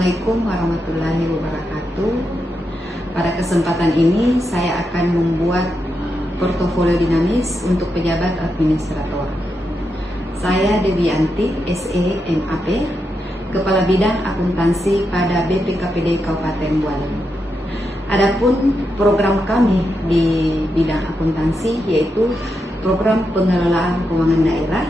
Assalamualaikum warahmatullahi wabarakatuh. Pada kesempatan ini saya akan membuat portofolio dinamis untuk pejabat administrator. Saya Devianti, SE MAP, Kepala Bidang Akuntansi pada BPKPD Kabupaten Bualan. Adapun program kami di bidang akuntansi yaitu program pengelolaan keuangan daerah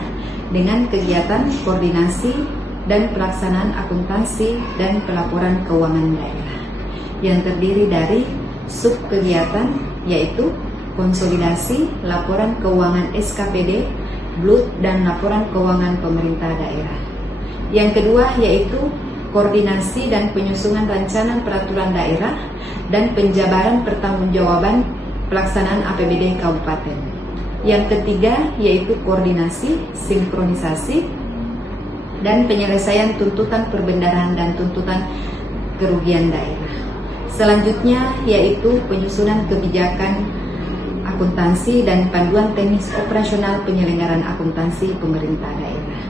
dengan kegiatan koordinasi dan pelaksanaan akuntansi dan pelaporan keuangan daerah yang terdiri dari sub kegiatan yaitu konsolidasi laporan keuangan SKPD, BLUT, dan laporan keuangan pemerintah daerah. Yang kedua yaitu koordinasi dan penyusunan rancangan peraturan daerah dan penjabaran pertanggungjawaban pelaksanaan APBD Kabupaten. Yang ketiga yaitu koordinasi, sinkronisasi, dan penyelesaian tuntutan perbendaharaan dan tuntutan kerugian daerah. Selanjutnya yaitu penyusunan kebijakan akuntansi dan panduan teknis operasional penyelenggaraan akuntansi pemerintah daerah.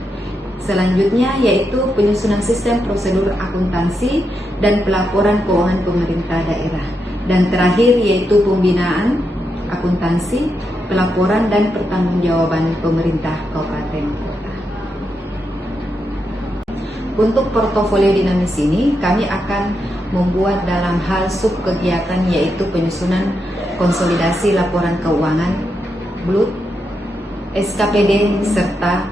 Selanjutnya yaitu penyusunan sistem prosedur akuntansi dan pelaporan keuangan pemerintah daerah. Dan terakhir yaitu pembinaan akuntansi, pelaporan dan pertanggungjawaban pemerintah kabupaten kota. Untuk portofolio dinamis ini kami akan membuat dalam hal sub kegiatan yaitu penyusunan konsolidasi laporan keuangan, BLUT, SKPD, serta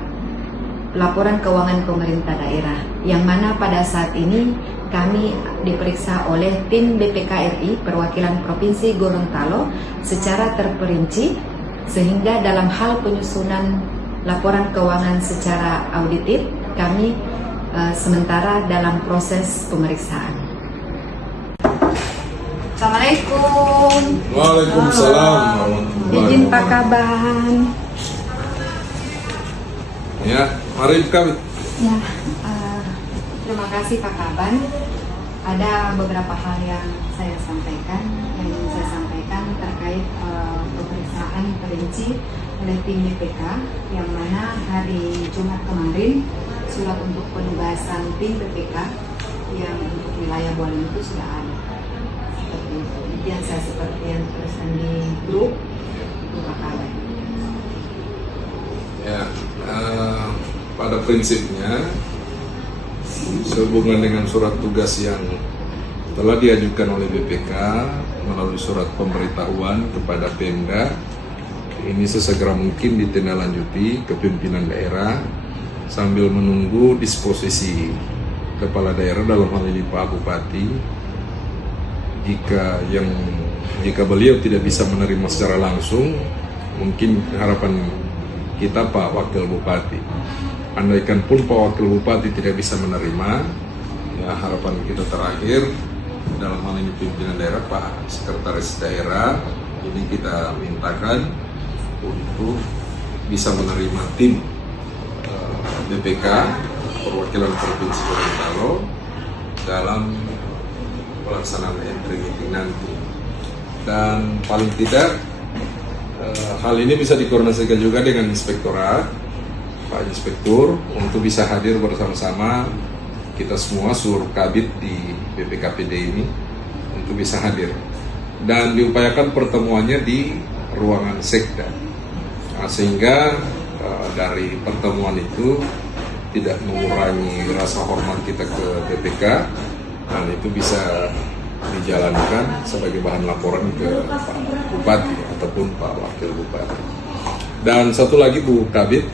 laporan keuangan pemerintah daerah, yang mana pada saat ini kami diperiksa oleh tim BPKRI perwakilan Provinsi Gorontalo secara terperinci, sehingga dalam hal penyusunan laporan keuangan secara auditif kami sementara dalam proses pemeriksaan. Assalamualaikum. Waalaikumsalam. Izin Pak Kaban. Ya, mari kami. Ya, terima kasih Pak Kaban. Ada beberapa hal yang saya sampaikan, terkait pemeriksaan perinci oleh tim BPK, yang mana hari Jumat kemarin surat untuk penugasan tim BPK yang untuk wilayah Bualan itu sudah ada. Seperti itu. Yang saya seperti yang tulisan di grup itu Pak Kaban. Ya, pada prinsipnya sehubungan dengan surat tugas yang telah diajukan oleh BPK melalui surat pemberitahuan kepada Pemda, ini sesegera mungkin ditindaklanjuti ke pimpinan daerah sambil menunggu disposisi kepala daerah, dalam hal ini Pak Bupati. Jika beliau tidak bisa menerima secara langsung, mungkin harapan kita Pak Wakil Bupati. Andaikan pun Pak Wakil Bupati tidak bisa menerima, ya harapan kita terakhir dalam hal ini pimpinan daerah, Pak Sekretaris Daerah, ini kita mintakan untuk bisa menerima tim BPK perwakilan Provinsi Gorontalo dalam pelaksanaan entry meeting nanti. Dan paling tidak hal ini bisa dikoordinasikan juga dengan inspektorat, Pak Inspektur, untuk bisa hadir bersama-sama kita semua seluruh kabit di BPKPD ini untuk bisa hadir dan diupayakan pertemuannya di ruangan sekda, sehingga dari pertemuan itu tidak mengurangi rasa hormat kita ke BPK dan itu bisa dijalankan sebagai bahan laporan ke Pak Bupati ataupun Pak Wakil Bupati. Dan satu lagi Bu Kabit,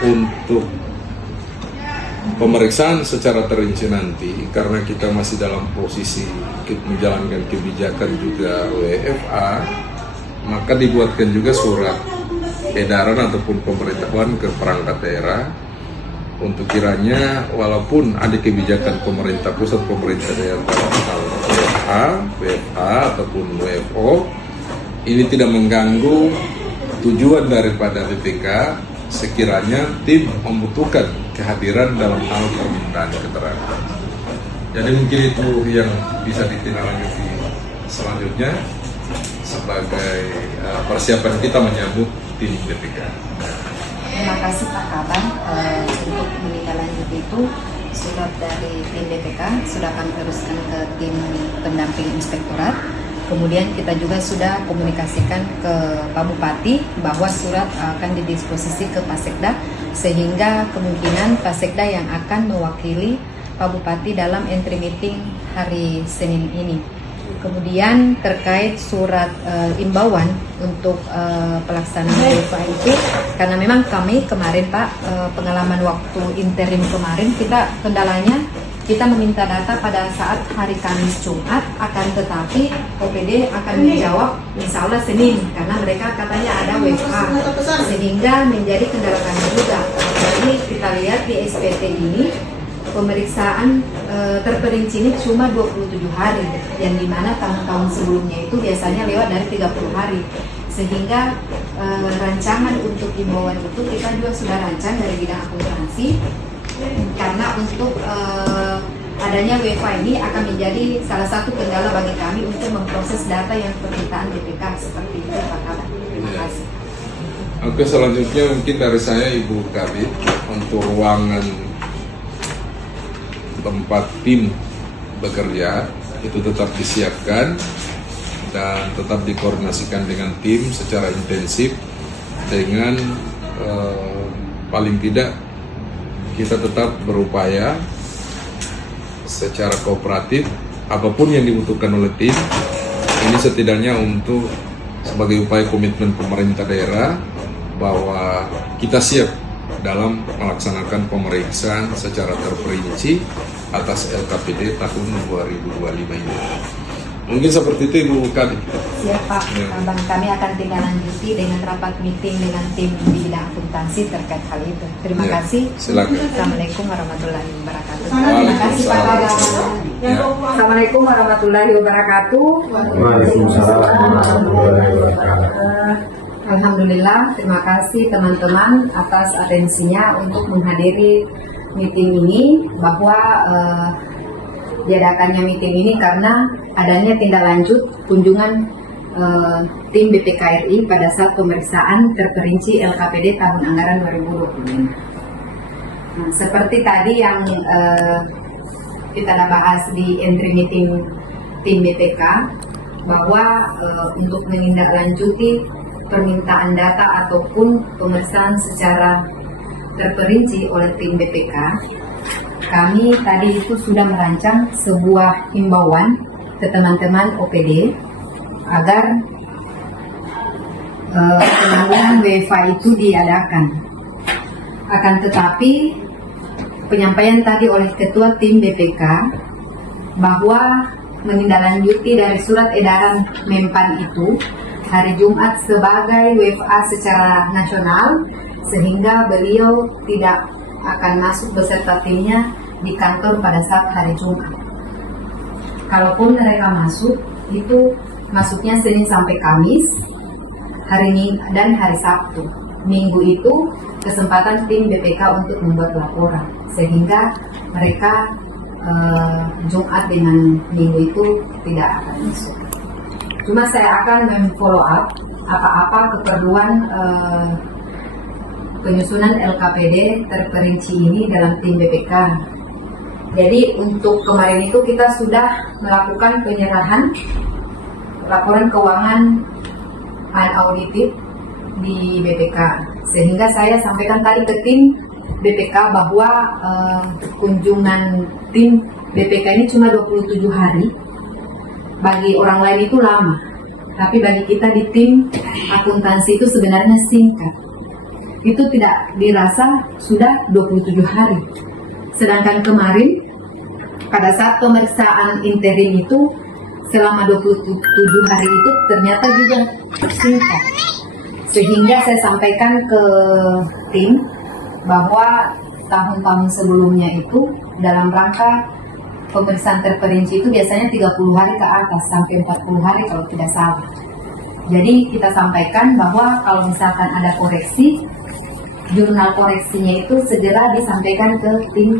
untuk pemeriksaan secara terinci nanti, karena kita masih dalam posisi menjalankan kebijakan juga WFA, maka dibuatkan juga surat edaran ataupun pemberitahuan ke perangkat daerah untuk kiranya walaupun ada kebijakan pemerintah pusat, pemerintah daerah WFA ataupun WFO, ini tidak mengganggu tujuan daripada BPK sekiranya tim membutuhkan kehadiran dalam hal permintaan keterangan. Jadi mungkin itu yang bisa ditindaklanjuti selanjutnya sebagai persiapan kita menyambut tim BPK. Terima kasih Pak Kaban. Untuk menindaklanjuti itu surat dari tim BPK sudah kami teruskan ke tim pendamping inspektorat. Kemudian kita juga sudah komunikasikan ke Pak Bupati bahwa surat akan didisposisi ke Pak Sekda, sehingga kemungkinan Pak Sekda yang akan mewakili Pak Bupati dalam entry meeting hari Senin ini. Kemudian terkait surat imbauan untuk pelaksanaan WFA itu, karena memang kami kemarin Pak, pengalaman waktu interim kemarin kita kendalanya kita meminta data pada saat hari Kamis Jumat, akan tetapi OPD akan menjawab misalnya Senin karena mereka katanya ada WFA, sehingga menjadi kendala kami juga. Jadi kita lihat di SPT ini pemeriksaan terperinci ini cuma 27 hari, yang dimana tahun-tahun sebelumnya itu biasanya lewat dari 30 hari. Sehingga rancangan untuk imbauan itu kita juga sudah rancang dari bidang akuntansi, karena untuk adanya WFA ini akan menjadi salah satu kendala bagi kami untuk memproses data yang permintaan BPK seperti itu Pak Kabit. Terima kasih. Oke, selanjutnya mungkin dari saya Ibu Kabit, untuk ruangan tempat tim bekerja itu tetap disiapkan dan tetap dikoordinasikan dengan tim secara intensif dengan paling tidak kita tetap berupaya secara kooperatif apapun yang dibutuhkan oleh tim ini, setidaknya untuk sebagai upaya komitmen pemerintah daerah bahwa kita siap dalam melaksanakan pemeriksaan secara terperinci atas LKPD tahun 2025 ini. Mungkin seperti itu Ibu Kadit. Siap Pak, ya. Bang, kami akan tindak lanjuti dengan rapat meeting dengan tim di bidang akuntansi terkait hal itu. Terima kasih. Silakan. Assalamualaikum warahmatullahi wabarakatuh. Terima kasih Pak Kabit. Ya. Assalamualaikum warahmatullahi wabarakatuh. Waalaikumsalam warahmatullahi wabarakatuh. Alhamdulillah, terima kasih teman-teman atas atensinya untuk menghadiri meeting ini, bahwa diadakannya meeting ini karena adanya tindak lanjut kunjungan tim BPK RI pada saat pemeriksaan terperinci LKPD tahun anggaran 2025. Nah, seperti tadi yang kita sudah bahas di entry meeting tim BPK, bahwa untuk menindaklanjuti permintaan data ataupun pemeriksaan secara terperinci oleh tim BPK, kami tadi itu sudah merancang sebuah himbauan ke teman-teman OPD agar penangguhan WFA itu diadakan. Akan tetapi penyampaian tadi oleh Ketua Tim BPK bahwa menindaklanjuti dari surat edaran Menpan itu hari Jumat sebagai WFA secara nasional, sehingga beliau tidak akan masuk beserta timnya di kantor pada saat hari Jumat. Kalaupun mereka masuk, itu masuknya Senin sampai Kamis, hari Minggu dan hari Sabtu. Minggu itu kesempatan tim BPK untuk membuat laporan, sehingga mereka Jumat dengan Minggu itu tidak akan masuk. Cuma saya akan memfollow up apa-apa keperluan penyusunan LKPD terperinci ini dalam tim BPK. Jadi untuk kemarin itu kita sudah melakukan penyerahan laporan keuangan unaudited di BPK, sehingga saya sampaikan tadi ke tim BPK bahwa kunjungan tim BPK ini cuma 27 hari. Bagi orang lain itu lama, tapi bagi kita di tim akuntansi itu sebenarnya singkat. Itu tidak dirasa sudah 27 hari. Sedangkan kemarin pada saat pemeriksaan interim itu selama 27 hari itu ternyata juga singkat. Sehingga saya sampaikan ke tim bahwa tahun-tahun sebelumnya itu dalam rangka pemeriksaan terperinci itu biasanya 30 hari ke atas sampai 40 hari kalau tidak salah. Jadi kita sampaikan bahwa kalau misalkan ada koreksi, jurnal koreksinya itu segera disampaikan ke tim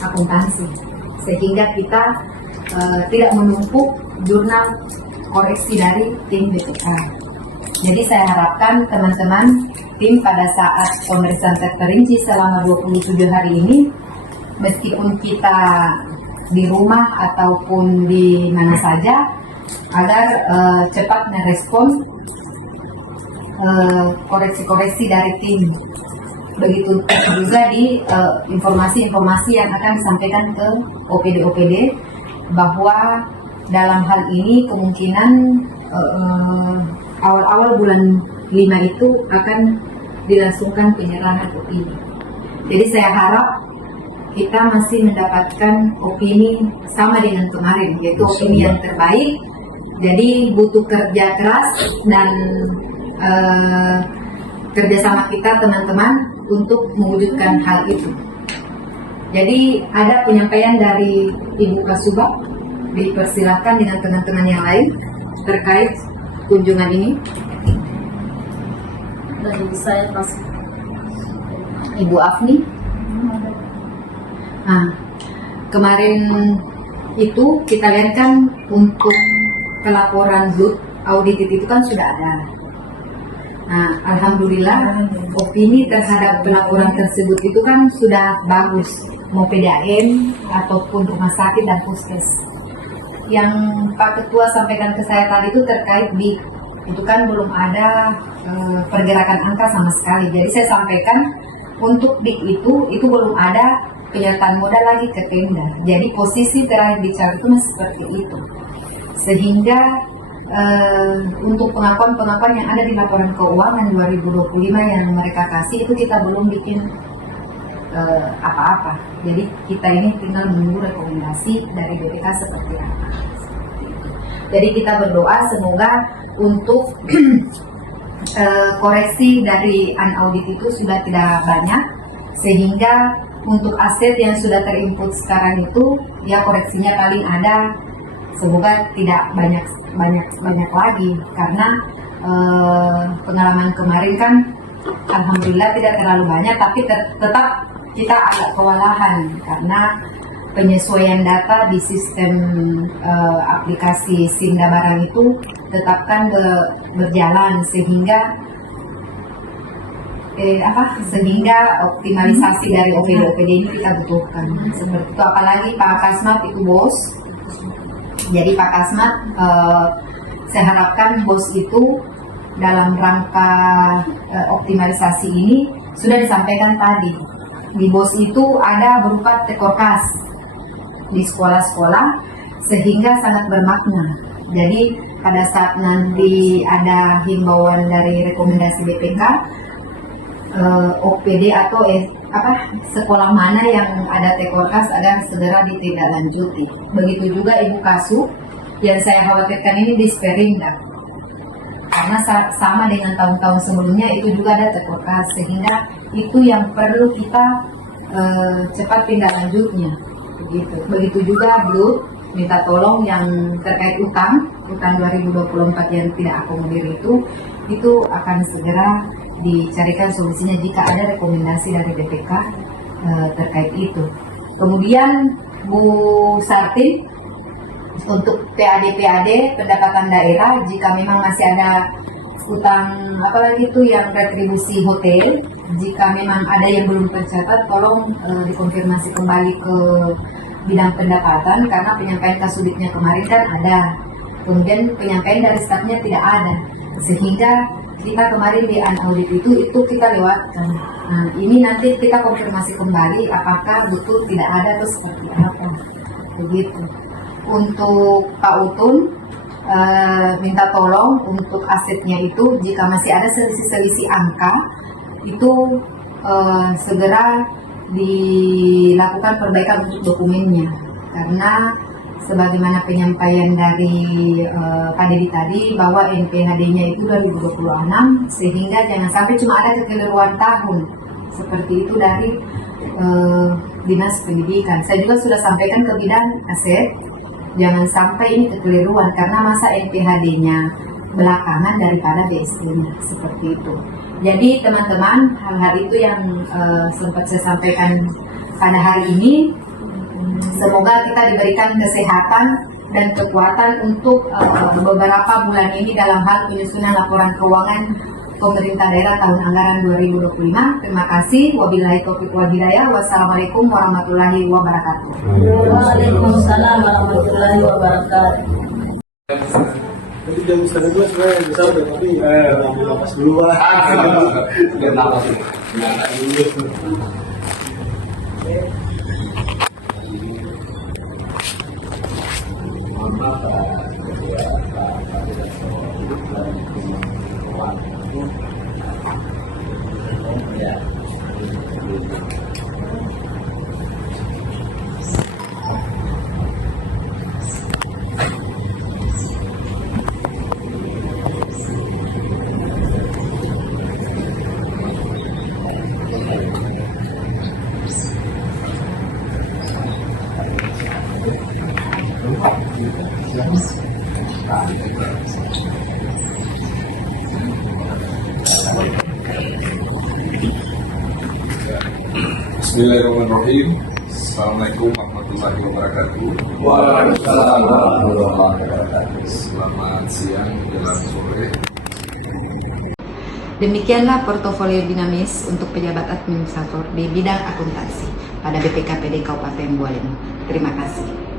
akuntansi, sehingga kita tidak menumpuk jurnal koreksi dari tim BPK. Jadi saya harapkan teman-teman tim pada saat pemeriksaan terperinci selama 27 hari ini meskipun kita di rumah ataupun di mana saja, agar cepat merespon koreksi-koreksi dari tim. Begitu juga di informasi-informasi yang akan disampaikan ke OPD-OPD, bahwa dalam hal ini kemungkinan awal-awal bulan 5 itu akan dilangsungkan penyerahan opini. Jadi saya harap kita masih mendapatkan opini sama dengan kemarin, yaitu opini yang terbaik. Jadi butuh kerja keras dan kerjasama kita teman-teman untuk mewujudkan hal itu. Jadi ada penyampaian dari Ibu Kasubag, dipersilakan dengan teman-teman yang lain terkait kunjungan ini. Dari saya masih Ibu Afni. Nah, kemarin itu kita lihat kan untuk pelaporan BLUT audit itu kan sudah ada. Nah, alhamdulillah opini terhadap pelaporan tersebut itu kan sudah bagus, mau PDAM ataupun rumah sakit dan puskes. Yang Pak Ketua sampaikan ke saya tadi itu terkait BIK, itu kan belum ada pergerakan angka sama sekali. Jadi saya sampaikan untuk BIK itu belum ada penyertaan modal lagi ke Pemda. Jadi posisi terakhir bicara itu masih seperti itu. Sehingga untuk pengakuan-pengakuan yang ada di laporan keuangan 2025 yang mereka kasih itu kita belum bikin apa-apa. Jadi kita ini tinggal menunggu rekomendasi dari BPK seperti apa. Jadi kita berdoa semoga untuk koreksi dari unaudit itu sudah tidak banyak, sehingga untuk aset yang sudah terinput sekarang itu ya koreksinya paling ada, semoga tidak banyak lagi, karena pengalaman kemarin kan alhamdulillah tidak terlalu banyak, tapi tetap kita agak kewalahan karena penyesuaian data di sistem aplikasi Sinda Barang itu tetapkan berjalan, sehingga optimalisasi dari OPD ini kita butuhkan seperti itu. Apalagi Pak Kasmat itu bos, jadi Pak Kasmat saya harapkan bos itu dalam rangka optimalisasi ini sudah disampaikan tadi, di bos itu ada berupa tekor kas di sekolah-sekolah, sehingga sangat bermakna. Jadi pada saat nanti ada himbauan dari rekomendasi BPK, OPD atau sekolah mana yang ada tekor kas agar segera ditindaklanjuti. Begitu juga Ibu Kasu, yang saya khawatirkan ini di Sperinda, karena sama dengan tahun-tahun sebelumnya itu juga ada tekor kas, sehingga itu yang perlu kita cepat tindaklanjutnya. Begitu juga BLUT, minta tolong yang terkait utang 2024 yang tidak akomodir itu akan segera dicarikan solusinya jika ada rekomendasi dari BPK terkait itu. Kemudian Bu Sartin, untuk PAD pendapatan daerah, jika memang masih ada utang apalagi itu yang retribusi hotel, jika memang ada yang belum tercatat, tolong dikonfirmasi kembali ke bidang pendapatan, karena penyampaian kasuditnya kemarin kan ada, kemudian penyampaian dari stafnya tidak ada, sehingga kita kemarin di unaudit itu kita lewatkan. Nah, ini nanti kita konfirmasi kembali apakah betul tidak ada atau seperti apa, begitu. Untuk Pak Utun, minta tolong untuk asetnya itu jika masih ada selisih-selisih angka itu segera dilakukan perbaikan untuk dokumennya, karena sebagaimana penyampaian dari Pak Dedi tadi bahwa NPHD-nya itu 2026, sehingga jangan sampai cuma ada kekeliruan tahun seperti itu dari Dinas Pendidikan. Saya juga sudah sampaikan ke bidang aset, jangan sampai ini kekeliruan, karena masa NPHD-nya belakangan daripada BSD-nya, seperti itu. Jadi teman-teman, hal-hal itu yang sempat saya sampaikan pada hari ini. Semoga kita diberikan kesehatan dan kekuatan untuk beberapa bulan ini dalam hal penyusunan laporan keuangan Pemerintah Daerah tahun anggaran 2025. Terima kasih. Wabillahi taufiq wal hidayah. Wassalamualaikum warahmatullahi wabarakatuh. Waalaikumsalam warahmatullahi wabarakatuh. Jadi jam setengah 12 sebenarnya bisa udah, tapi ambil napas dulu lah. Biar napas dulu. Bismillahirrahmanirrahim. Assalamualaikum warahmatullahi wabarakatuh. Waalaikumsalam warahmatullahi wabarakatuh. Selamat siang menjelang sore. Demikianlah portofolio dinamis untuk pejabat administrator di bidang akuntansi pada BPKPD Kabupaten Bualemo. Terima kasih.